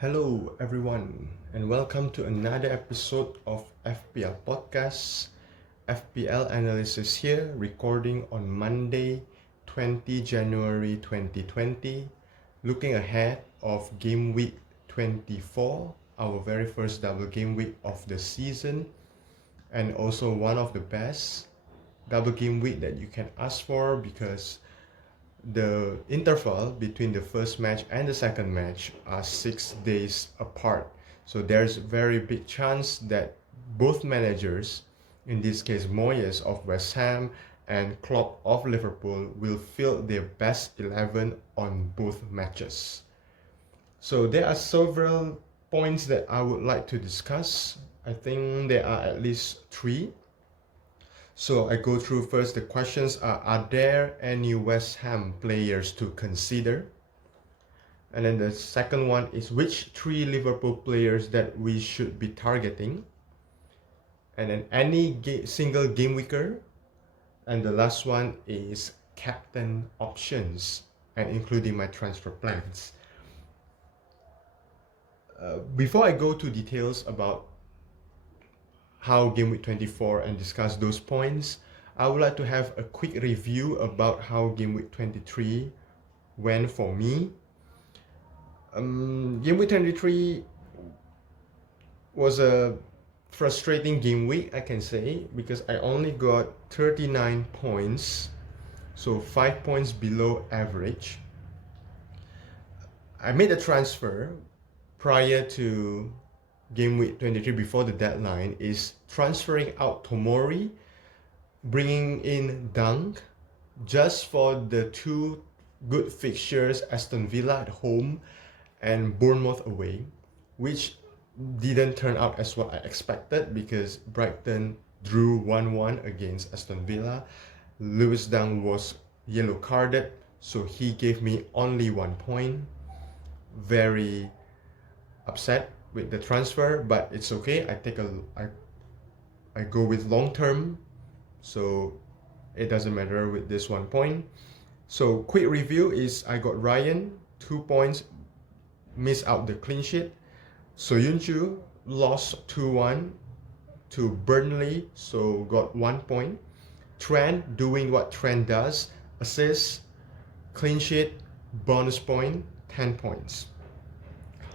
Hello, everyone, and welcome to another episode of FPL Podcast. FPL Analysis here, recording on Monday, 20 January 2020, looking ahead of Game Week 24, our very first double game week of the season, and also one of the best double game week that you can ask for because the interval between the first match and the second match are 6 days apart. So there's a very big chance that both managers, in this case Moyes of West Ham and Klopp of Liverpool, will field their best 11 on both matches. So there are several points that I would like to discuss. I think there are at least three. So I go through first. The questions are there any West Ham players to consider? And then the second one is which three Liverpool players that we should be targeting? And then any single game weeker. And the last one is captain options and including my transfer plans. Before I go to details about how Game Week 24 and discuss those points, I would like to have a quick review about how Game Week 23 went for me. Game Week 23 was a frustrating game week, I can say, because I only got 39 points, so 5 points below average. I made a transfer prior to Game Week 23 before the deadline, is transferring out Tomori, bringing in Dunk, just for the two good fixtures, Aston Villa at home and Bournemouth away, which didn't turn out as what I expected because Brighton drew 1-1 against Aston Villa. Lewis Dunk was yellow carded, so he gave me only 1 point. Very upset with the transfer, but it's okay. I go with long term, so it doesn't matter with this 1 point. So quick review is I got Ryan 2 points, missed out the clean sheet. Soyuncu lost 2-1 to Burnley, so got 1 point. Trent doing what Trent does, assist, clean sheet, bonus point, 10 points.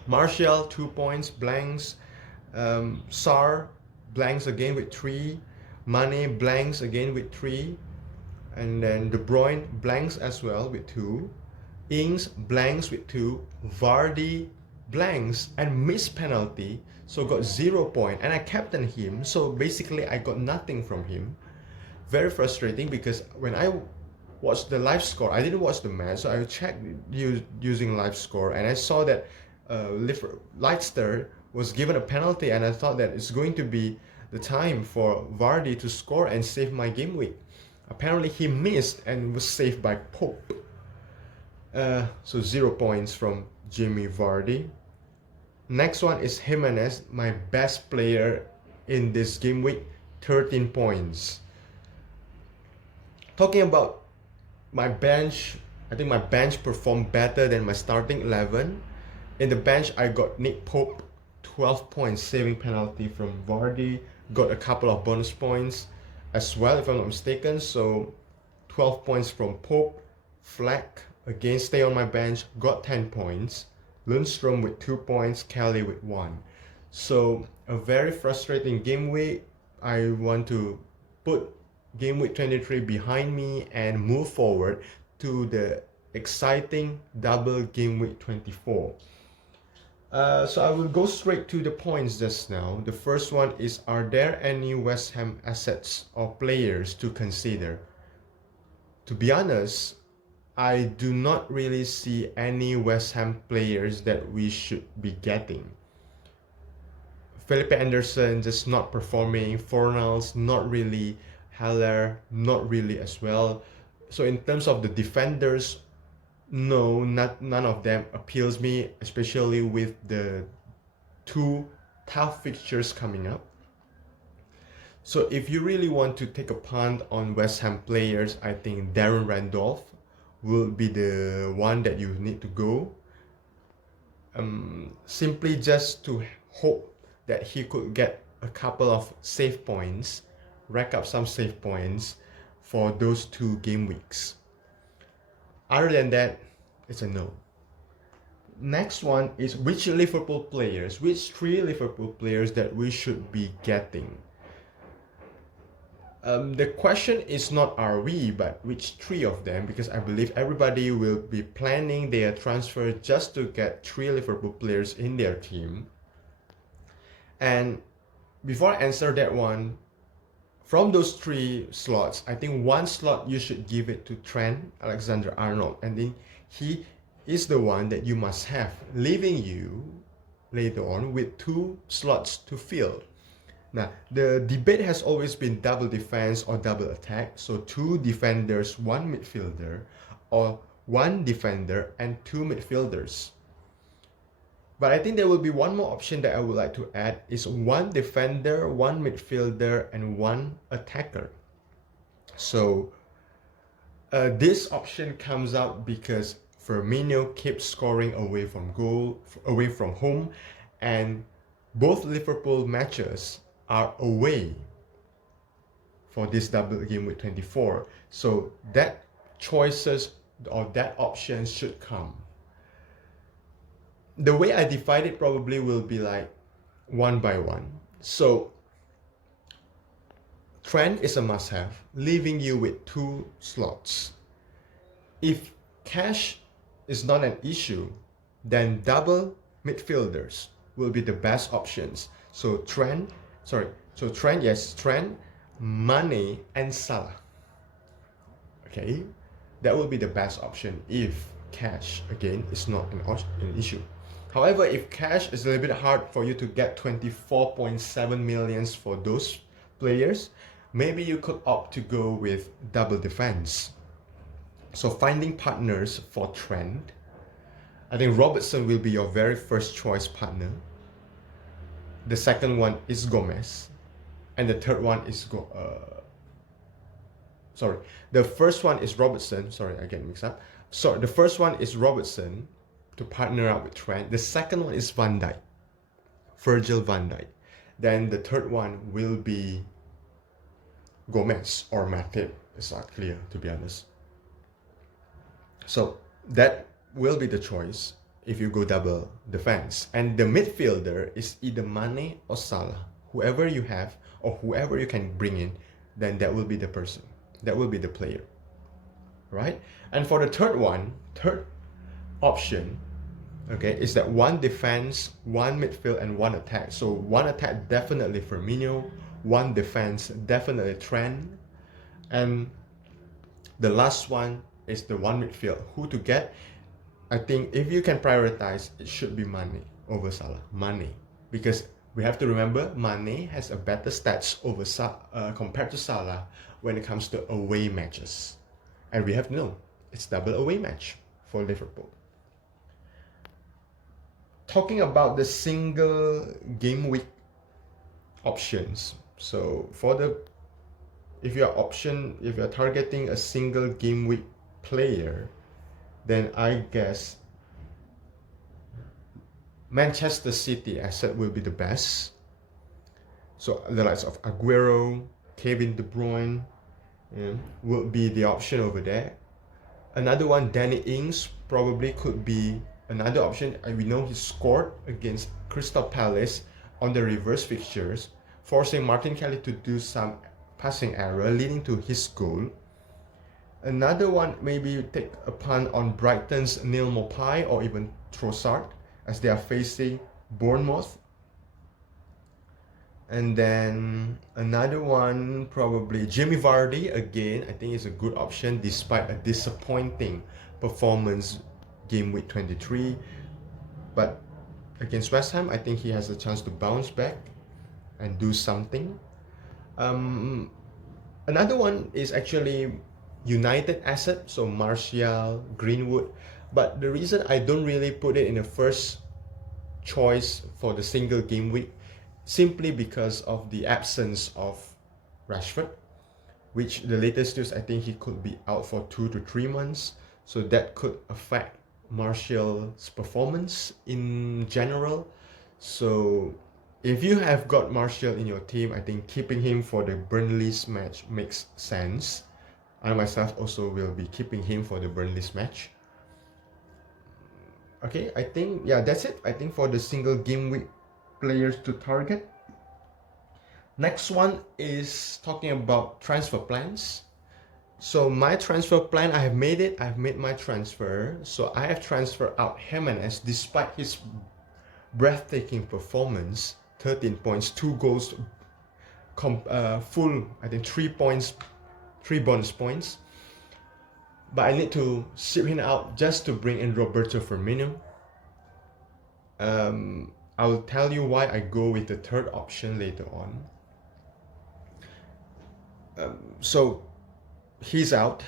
Martial 2 points, blanks. Sar blanks again with 3. Mane blanks again with 3. And then De Bruyne blanks as well with 2. Ings blanks with 2. Vardy blanks and missed penalty, so got 0 point. And I captained him, so basically I got nothing from him. Very frustrating because when I watched the live score, I didn't watch the match, so I checked using live score and I saw that Leicester was given a penalty, and I thought that it's going to be the time for Vardy to score and save my game week. Apparently he missed and was saved by Pope. So 0 points from Jamie Vardy. Next one is Jimenez, my best player in this game week, 13 points. Talking about my bench, I think my bench performed better than my starting 11. In the bench, I got Nick Pope, 12 points, saving penalty from Vardy. Got a couple of bonus points as well, if I'm not mistaken. So 12 points from Pope. Fleck, again, stay on my bench, got 10 points. Lundstrom with 2 points, Kelly with 1. So a very frustrating game week. I want to put Game Week 23 behind me and move forward to the exciting double Game Week 24. So I will go straight to the points just now. The first one is, are there any West Ham assets or players to consider? To be honest, I do not really see any West Ham players that we should be getting. Felipe Anderson just not performing. Fornals not really. Haller not really as well. So in terms of the defenders, no, none of them appeals me, especially with the two tough fixtures coming up. So if you really want to take a punt on West Ham players, I think Darren Randolph will be the one that you need to go. simply just to hope that he could get a couple of save points, rack up some save points for those 2 game weeks. Other than that, it's a no. Next one is which 3 Liverpool players that we should be getting. The question is not are we, but which 3 of them, because I believe everybody will be planning their transfer just to get 3 Liverpool players in their team. And before I answer that one, from those 3 slots, I think 1 slot you should give it to Trent Alexander-Arnold, and then he is the one that you must have, leaving you later on with 2 slots to fill. Now, the debate has always been double defense or double attack, so 2 defenders, 1 midfielder, or 1 defender and 2 midfielders. But I think there will be one more option that I would like to add is 1 defender, 1 midfielder, and 1 attacker. So this option comes out because Firmino keeps scoring away from home, and both Liverpool matches are away for this Double Gameweek 24. So that choices or that option should come. The way I divide it probably will be like 1 by 1. So Trent is a must-have, leaving you with 2 slots. If cash is not an issue, then double midfielders will be the best options. So Trent, Mane, and Salah. Okay, that will be the best option if cash, again, is not an issue. However, if cash is a little bit hard for you to get 24.7 millions for those players, maybe you could opt to go with double defense. So finding partners for Trent, I think Robertson will be your very first choice partner. The second one is Gomez, and the third one is the first one is Robertson. Sorry, I get mixed up. So the first one is Robertson to partner up with Trent. The second one is Virgil van Dijk. Then the third one will be Gomez or Matip. It's not clear, to be honest. So that will be the choice if you go double defense. And the midfielder is either Mane or Salah. Whoever you have or whoever you can bring in, then that will be the person. That will be the player. Right? And for the third option, okay, is that 1 defense, 1 midfield, and 1 attack. So 1 attack definitely Firmino, 1 defense definitely Trent, and the last one is the 1 midfield. Who to get? I think if you can prioritize, it should be Mane over Salah. Mane, because we have to remember Mane has a better stats over compared to Salah when it comes to away matches, and we have to know it's double away match for Liverpool. Talking about the single game week options, so if you're targeting a single game week player, then I guess Manchester City asset will be the best. So the likes of Aguero, Kevin De Bruyne will be the option over there. Another one, Danny Ings, probably could be another option. We know he scored against Crystal Palace on the reverse fixtures, forcing Martin Kelly to do some passing error, leading to his goal. Another one, maybe take a punt on Brighton's Neil Maupay or even Trossard, as they are facing Bournemouth. And then another one, probably Jamie Vardy again. I think is a good option despite a disappointing performance game week 23. But against West Ham, I think he has a chance to bounce back and do something. Another one is actually United asset, so Martial, Greenwood. But the reason I don't really put it in the first choice for the single game week, simply because of the absence of Rashford, which the latest news, I think he could be out for 2 to 3 months. So that could affect Martial's performance in general. So if you have got Martial in your team, I think keeping him for the Burnley's match makes sense. I myself also will be keeping him for the Burnley's match. Okay, I think, yeah, that's it. I think for the single game week players to target. Next one is talking about transfer plans. So my transfer plan, I have made it. I've made my transfer. So I have transferred out Jimenez despite his breathtaking performance. 13 points, 2 goals, full, I think 3 points, 3 bonus points. But I need to ship him out just to bring in Roberto Firmino. I will tell you why I go with the third option later on. So he's out,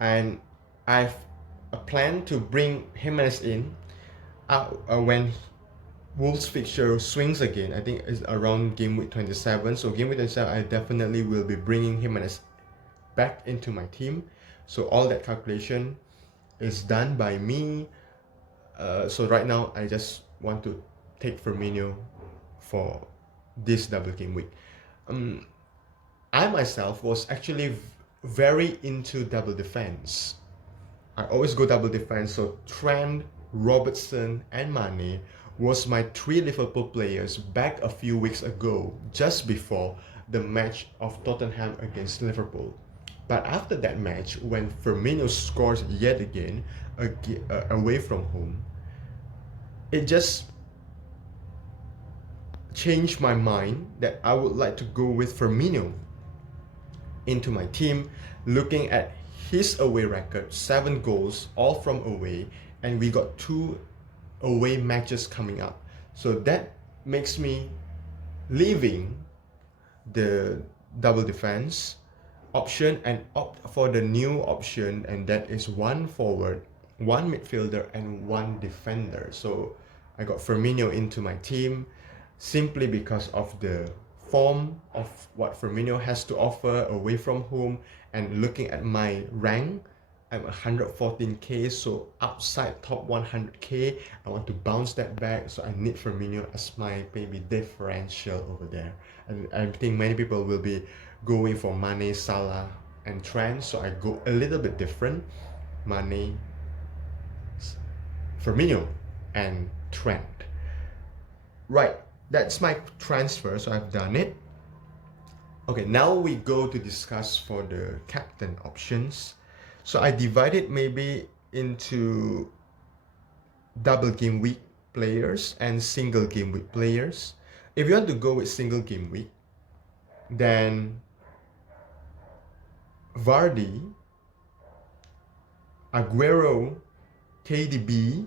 and I've a plan to bring Jimenez in when Wolves fixture swings again. I think it's around game week 27. So game week 27, I definitely will be bringing Jimenez back into my team. So all that calculation is done by me. So right now, I just want to take Firmino for this double game week. I myself was actually very into double defense. I always go double defense. So Trent, Robertson, and Mane was my 3 Liverpool players back a few weeks ago, just before the match of Tottenham against Liverpool. But after that match, when Firmino scores yet again away from home, it just changed my mind that I would like to go with Firmino into my team, looking at his away record, 7 goals, all from away, and we got 2 away matches coming up. So that makes me leaving the double defense option and opt for the new option, and that is 1 forward, 1 midfielder, and 1 defender. So I got Firmino into my team simply because of the form of what Firmino has to offer away from home, and looking at my rank, I'm 114k, so outside top 100k. I want to bounce that back, so I need Firmino as my maybe differential over there. And I think many people will be going for Mane, Salah, and Trent, so I go a little bit different. Mane, Firmino, and Trent. Right, that's my transfer, so I've done it. Okay, now we go to discuss for the captain options. So I divided maybe into double game week players and single game week players. If you want to go with single game week, then Vardy, Aguero, KDB,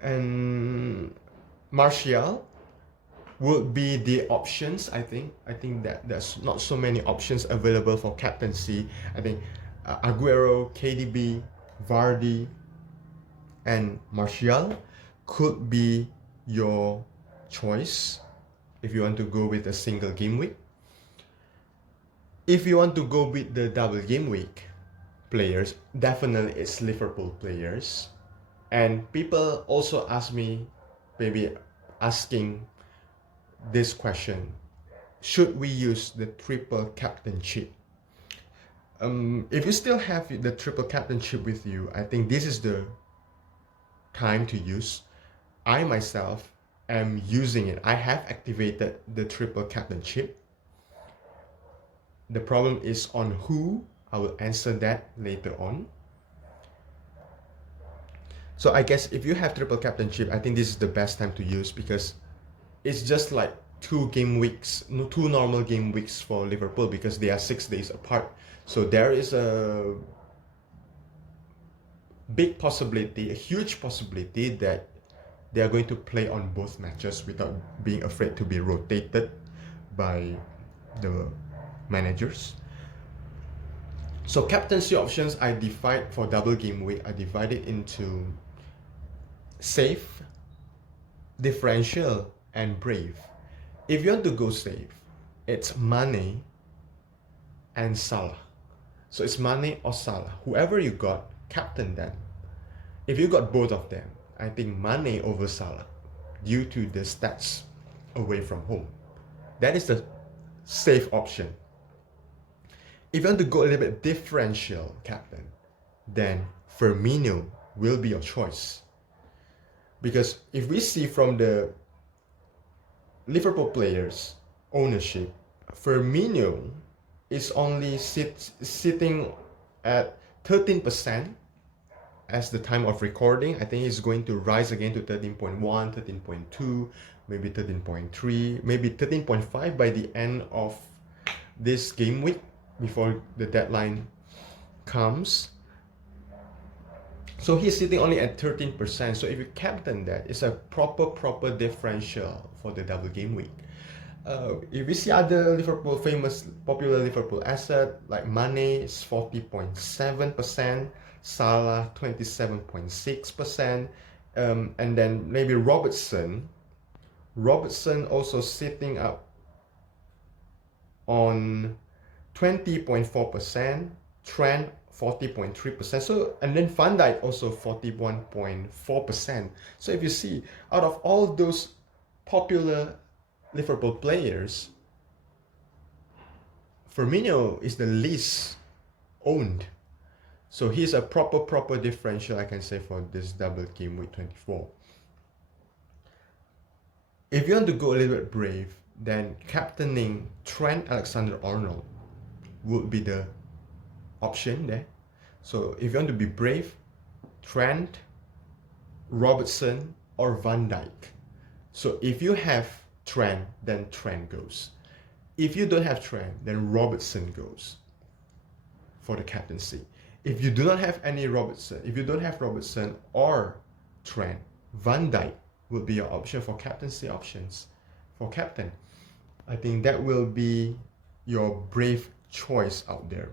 and Martial would be the options. I think that there's not so many options available for captaincy. I think Aguero, KDB, Vardy, and Martial could be your choice if you want to go with a single game week. If you want to go with the double game week players, definitely it's Liverpool players. And people also ask me, maybe asking this question: should we use the triple captainship? If you still have the triple captainship with you, I think this is the time to use. I myself am using it. I have activated the triple captainship. The problem is on who. I will answer that later on. So I guess if you have triple captainship, I think this is the best time to use, because it's just like 2 normal game weeks for Liverpool, because they are 6 days apart. So there is a big possibility, a huge possibility that they are going to play on both matches without being afraid to be rotated by the managers. So captaincy options, I divide for double game week. I divide it into safe, differential, and brave. If you want to go safe, it's Mane and Salah. So it's Mane or Salah. Whoever you got, captain them. If you got both of them, I think Mane over Salah due to the stats away from home. That is the safe option. If you want to go a little bit differential captain, then Firmino will be your choice. Because if we see from the Liverpool players' ownership, Firmino is only sitting at 13% as the time of recording. I think it's going to rise again to 13.1, 13.2, maybe 13.3, maybe 13.5 by the end of this game week before the deadline comes. So he's sitting only at 13%. So if you captain that, it's a proper differential for the double game week. If we see other Liverpool popular Liverpool asset like Mane is 40.7%, Salah 27.6%, and then maybe Robertson also sitting up on 20.4%, Trent 40.3%. So, and then Van Dijk also 41.4%. So if you see, out of all those popular Liverpool players, Firmino is the least owned. So he's a proper differential, I can say, for this double game week 24. If you want to go a little bit brave, then captaining Trent Alexander-Arnold would be the option there. So if you want to be brave, Trent, Robertson, or Van Dijk. So if you have Trent, then Trent goes. If you don't have Trent, then Robertson goes for the captaincy. If you do not have any Robertson, if you don't have Robertson or Trent, Van Dijk will be your option for captaincy options for captain. I think that will be your brave choice out there.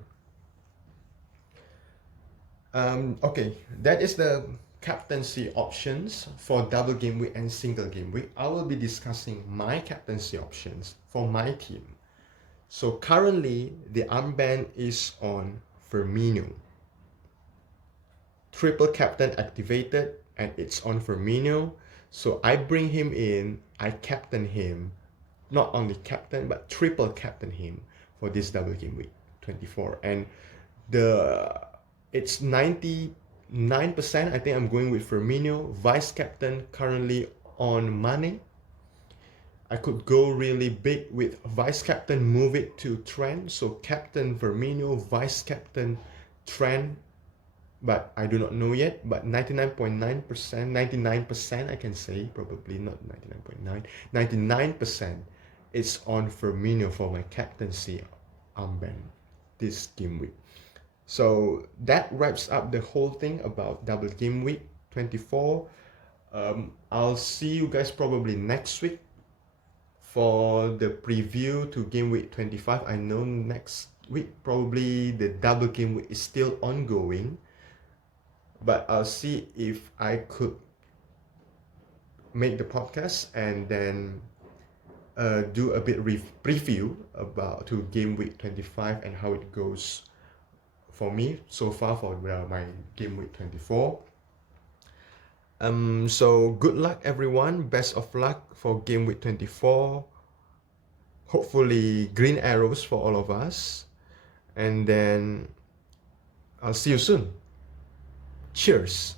Okay, that is the captaincy options for double game week and single game week. I will be discussing my captaincy options for my team. So currently the armband is on Firmino. Triple captain activated and it's on Firmino. So I bring him in, I captain him, not only captain but triple captain him for this double game week 24. And it's 99%. I think I'm going with Firmino. Vice captain currently on Mane. I could go really big with vice captain, move it to Trent. So captain Firmino, vice captain Trent, but I do not know yet. But 99.9%, 99% I can say, probably not 99.9, 99% is on Firmino for my captaincy armband this game week. So that wraps up the whole thing about double game week 24. I'll see you guys probably next week for the preview to game week 25. I know next week probably the double game week is still ongoing, but I'll see if I could make the podcast and then do a bit preview about to game week 25 and how it goes for me so far for my game week 24. So good luck everyone, best of luck for game week 24. Hopefully green arrows for all of us, and then I'll see you soon. Cheers.